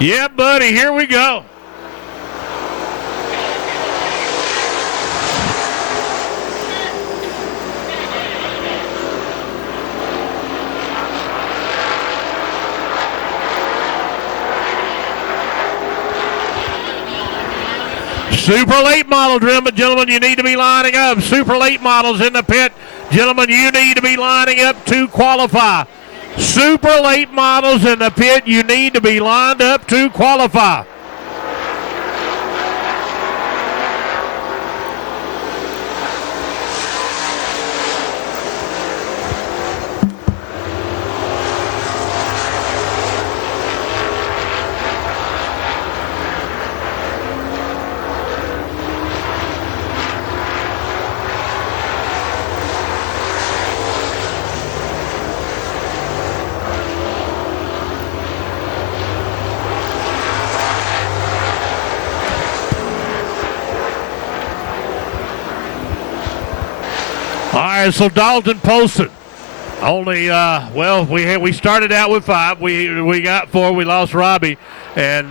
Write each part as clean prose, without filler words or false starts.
Yeah, buddy, here we go. Super late model, gentlemen, you need to be lining up. Super late models in the pit. Gentlemen, you need to be lining up to qualify. Super late models in the pit, you need to be lined up to qualify. All right, so Dalton posted. Only, we started out with 5. We got 4. We lost Robbie. And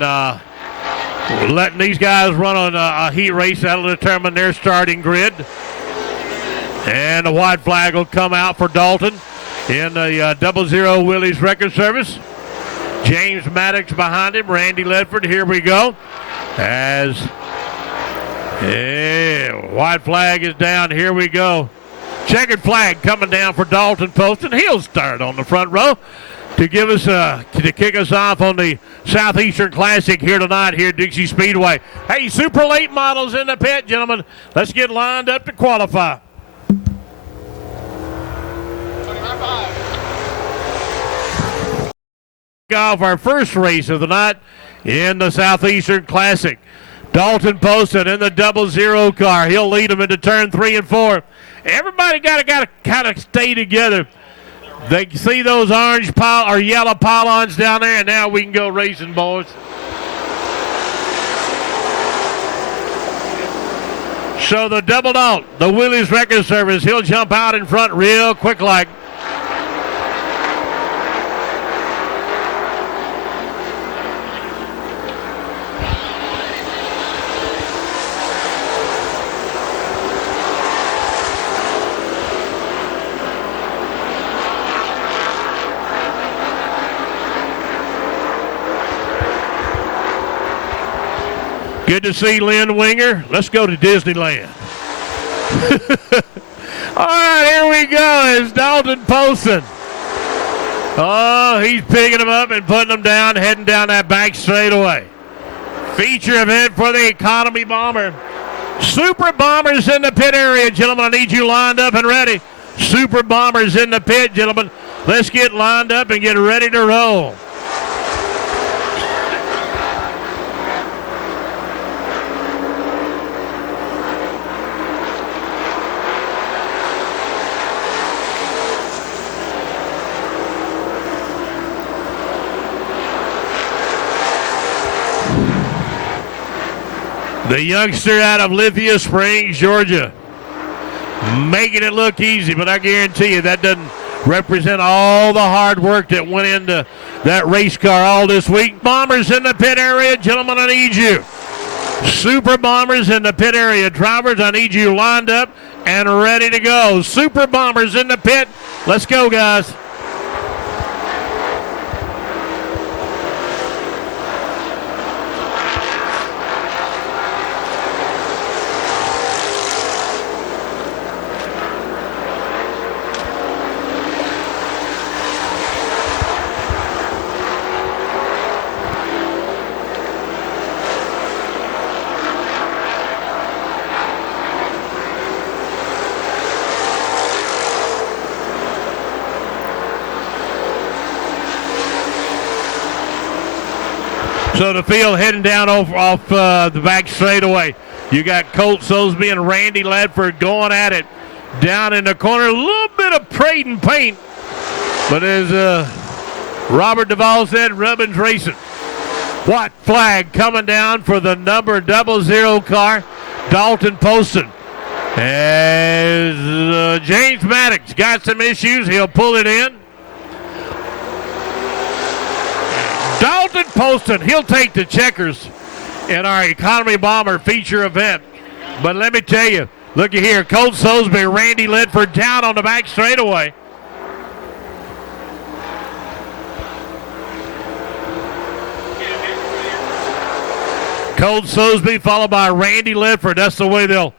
letting these guys run on a heat race. That'll determine their starting grid. And the white flag will come out for Dalton in the 00 Willys Record Service. James Maddox behind him. Randy Ledford. Here we go. As white flag is down. Here we go. Checkered flag coming down for Dalton Poston. He'll start on the front row to give us to kick us off on the Southeastern Classic here tonight here at Dixie Speedway. Hey, super late models in the pit, gentlemen. Let's get lined up to qualify. Off our first race of the night in the Southeastern Classic. Dalton Poston in the 00 car. He'll lead them into turn 3 and 4. Everybody got to kind of stay together. They see those orange or yellow pylons down there, and now we can go racing, boys. So the double out, the Willys Record Service, he'll jump out in front real quick like. Good to see Lynn Winger. Let's go to Disneyland. All right, here we go. It's Dalton Poston. Oh, he's picking them up and putting them down, heading down that back straightaway. Feature event for the Economy Bomber. Super Bombers in the pit area, gentlemen. I need you lined up and ready. Super Bombers in the pit, gentlemen. Let's get lined up and get ready to roll. The youngster out of Lithia Springs, Georgia. Making it look easy, but I guarantee you that doesn't represent all the hard work that went into that race car all this week. Bombers in the pit area. Gentlemen, I need you. Super Bombers in the pit area. Drivers, I need you lined up and ready to go. Super Bombers in the pit. Let's go, guys. So the field heading down off the back straightaway. You got Colt Sosby and Randy Ledford going at it down in the corner. A little bit of Praden paint, but as Robert Duvall said, Rubbin's racing. White flag coming down for the number 00 car, Dalton Poston. As James Maddox got some issues, he'll pull it in. Dalton Dalton Poston, he'll take the checkers in our Economy Bomber feature event. But let me tell you, looky here, Colt Sosby, Randy Ledford down on the back straightaway. Colt Sosby followed by Randy Ledford. That's the way they'll